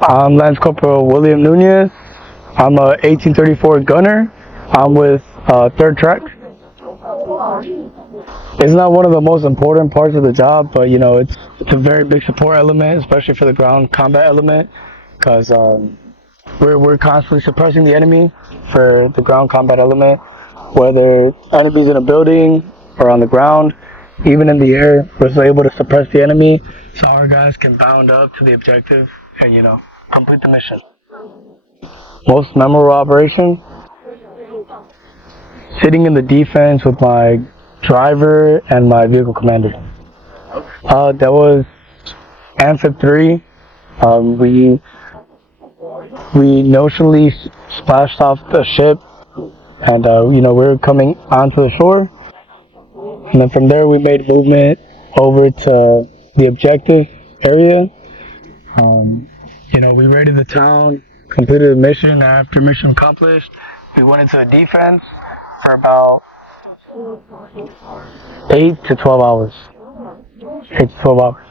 I'm Lance Corporal William Nunez. I'm a 1834 gunner. I'm with 3rd Track. It's not one of the most important parts of the job, but you know, it's a very big support element, especially for the ground combat element, because we're constantly suppressing the enemy for the ground combat element, whether enemies in a building or on the ground, even in the air. We're still able to suppress the enemy, so our guys can bound up to the objective and, you know, complete the mission. Most memorable operation? Sitting in the defense with my driver and my vehicle commander. That was Amphib 3. We notionally splashed off the ship, and you know, we were coming onto the shore, and then from there we made movement over to the objective area. You know, we raided the town, completed the mission, and after mission accomplished, we went into the defense for about 8 to 12 hours. 8 to 12 hours.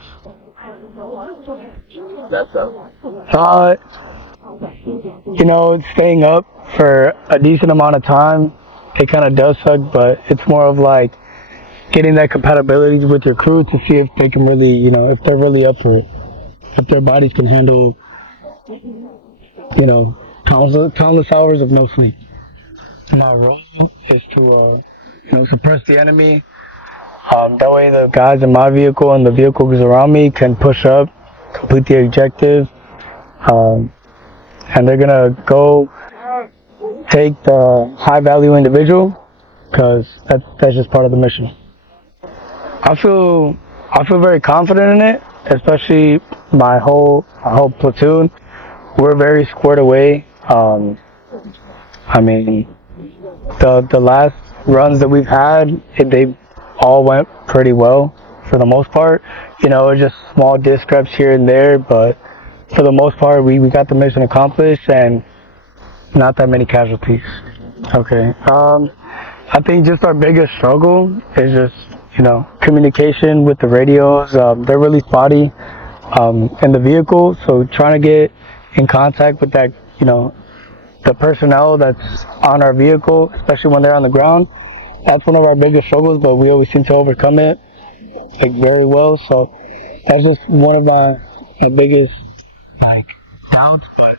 You know, staying up for a decent amount of time, it kind of does suck, but it's more of like getting that compatibility with your crew to see if they can really, you know, if they're really up for it. If their bodies can handle, you know, countless hours of no sleep. My role is to, you know, suppress the enemy. That way the guys in my vehicle and the vehicles around me can push up, complete the objective, and they're gonna go take the high value individual, because that's just part of the mission. I feel very confident in it, especially my whole platoon. We're very squared away. I mean, the last runs that we've had, they all went pretty well for the most part. You know, just small discreps here and there, but for the most part, we got the mission accomplished and not that many casualties. Okay. I think just our biggest struggle is just, you know, communication with the radios. They're really spotty in the vehicle, so trying to get in contact with that, you know, the personnel that's on our vehicle, especially when they're on the ground, that's one of our biggest struggles, but we always seem to overcome it like very well. So that's just one of my biggest like doubts, but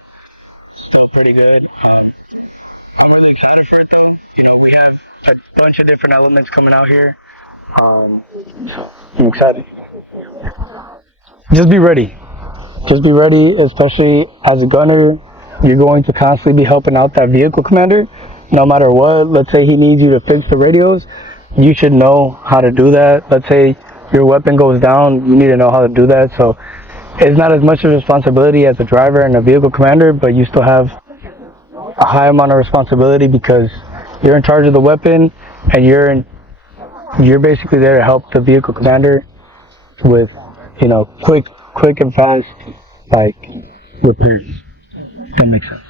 still pretty good. I'm really excited for it though. You know, we have a bunch of different elements coming out here. I'm excited. Just be ready. Just be ready, especially as a gunner. You're going to constantly be helping out that vehicle commander, no matter what. Let's say he needs you to fix the radios. You should know how to do that. Let's say your weapon goes down. You need to know how to do that. So it's not as much of a responsibility as a driver and a vehicle commander, but you still have a high amount of responsibility because you're in charge of the weapon, and you're basically there to help the vehicle commander with, you know, quick and fast, like, repairs. That makes sense.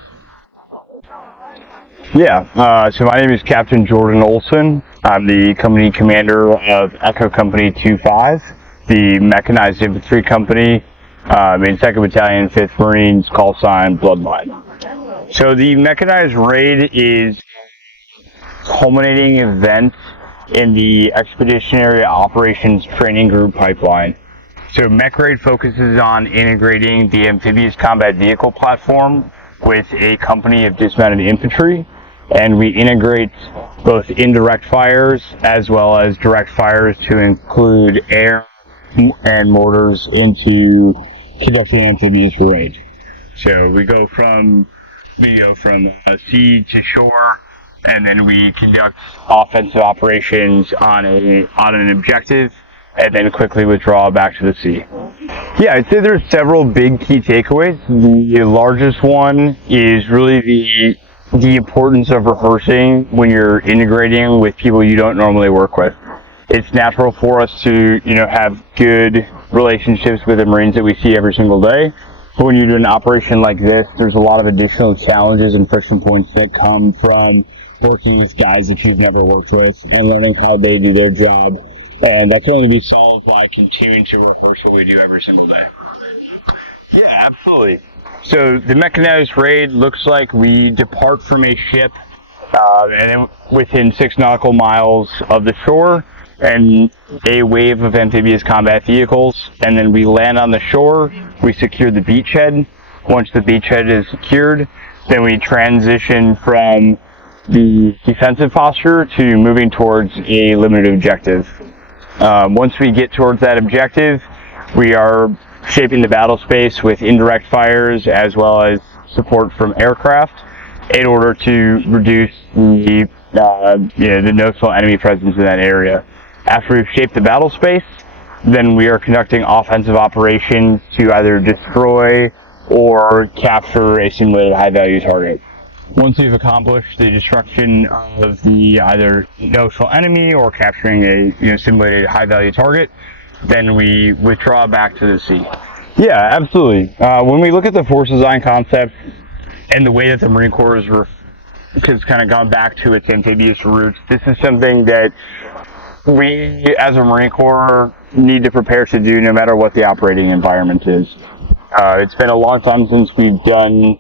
Yeah, so my name is Captain Jordan Olson. I'm the company commander of Echo Company 25, the Mechanized Infantry Company in 2nd Battalion, 5th Marines, call sign Bloodline. So the Mechanized Raid is a culminating event in the Expeditionary Operations Training Group pipeline. So Mech Raid focuses on integrating the amphibious combat vehicle platform with a company of dismounted infantry, and we integrate both indirect fires as well as direct fires to include air and mortars into conducting amphibious raid. So we go from sea to shore, and then we conduct offensive operations on an objective, and then quickly withdraw back to the sea. Yeah, I'd say there's several big key takeaways. The largest one is really the importance of rehearsing when you're integrating with people you don't normally work with. It's natural for us to, you know, have good relationships with the Marines that we see every single day. But when you do an operation like this, there's a lot of additional challenges and friction points that come from working with guys that you've never worked with and learning how they do their job. And that's only to be solved by continuing to rehearse what we do every single day. Yeah, absolutely. So the mechanized raid looks like we depart from a ship and then within 6 nautical miles of the shore and a wave of amphibious combat vehicles, and then we land on the shore, we secure the beachhead. Once the beachhead is secured, then we transition from the defensive posture to moving towards a limited objective. Once we get towards that objective, we are shaping the battle space with indirect fires as well as support from aircraft in order to reduce the noticeable enemy presence in that area. After we've shaped the battle space, then we are conducting offensive operations to either destroy or capture a simulated high-value target. Once we've accomplished the destruction of the either noticeable enemy or capturing a simulated high-value target, then we withdraw back to the sea. Yeah, absolutely. When we look at the force design concept and the way that the Marine Corps has kind of gone back to its amphibious roots, this is something that we, as a Marine Corps, need to prepare to do no matter what the operating environment is. It's been a long time since we've done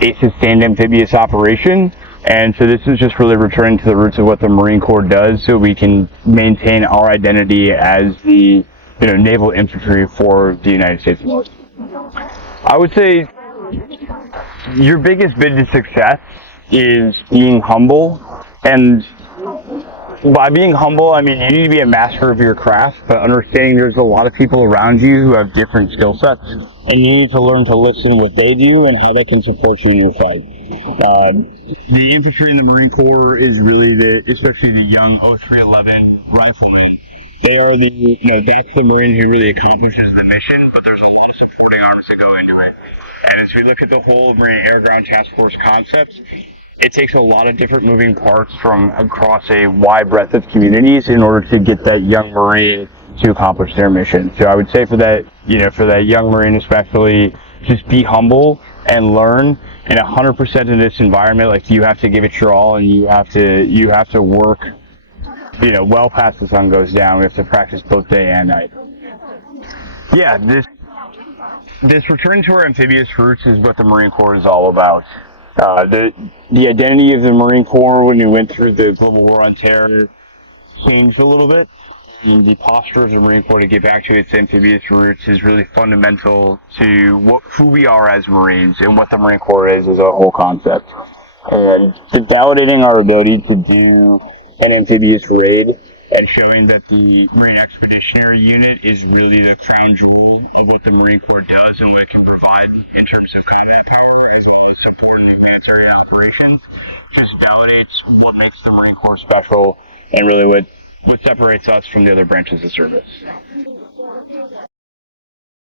a sustained amphibious operation, and so this is just really returning to the roots of what the Marine Corps does so we can maintain our identity as the naval infantry for the United States. I would say your biggest bid to success is being humble, and by being humble, I mean you need to be a master of your craft, but understanding there's a lot of people around you who have different skill sets, and you need to learn to listen to what they do and how they can support you in your fight. The infantry in the Marine Corps is really especially the young 0311 riflemen. They are that's the Marine who really accomplishes the mission, but there's a lot of supporting arms that go into it. And as we look at the whole Marine Air Ground Task Force concept, it takes a lot of different moving parts from across a wide breadth of communities in order to get that young Marine to accomplish their mission. So I would say for that young Marine especially, just be humble and learn. And 100% in this environment, like you have to give it your all, and you have to work, well past the sun goes down. We have to practice both day and night. Yeah, this return to our amphibious roots is what the Marine Corps is all about. The identity of the Marine Corps when we went through the global war on terror changed a little bit, and the posture of the Marine Corps to get back to its amphibious roots is really fundamental to who we are as Marines and what the Marine Corps is as a whole concept. And validating our ability to do an amphibious raid and showing that the Marine Expeditionary Unit is really the crown jewel of what the Marine Corps does and what it can provide in terms of combat power as well as support in humanitarian operations just validates what makes the Marine Corps special and really what separates us from the other branches of service.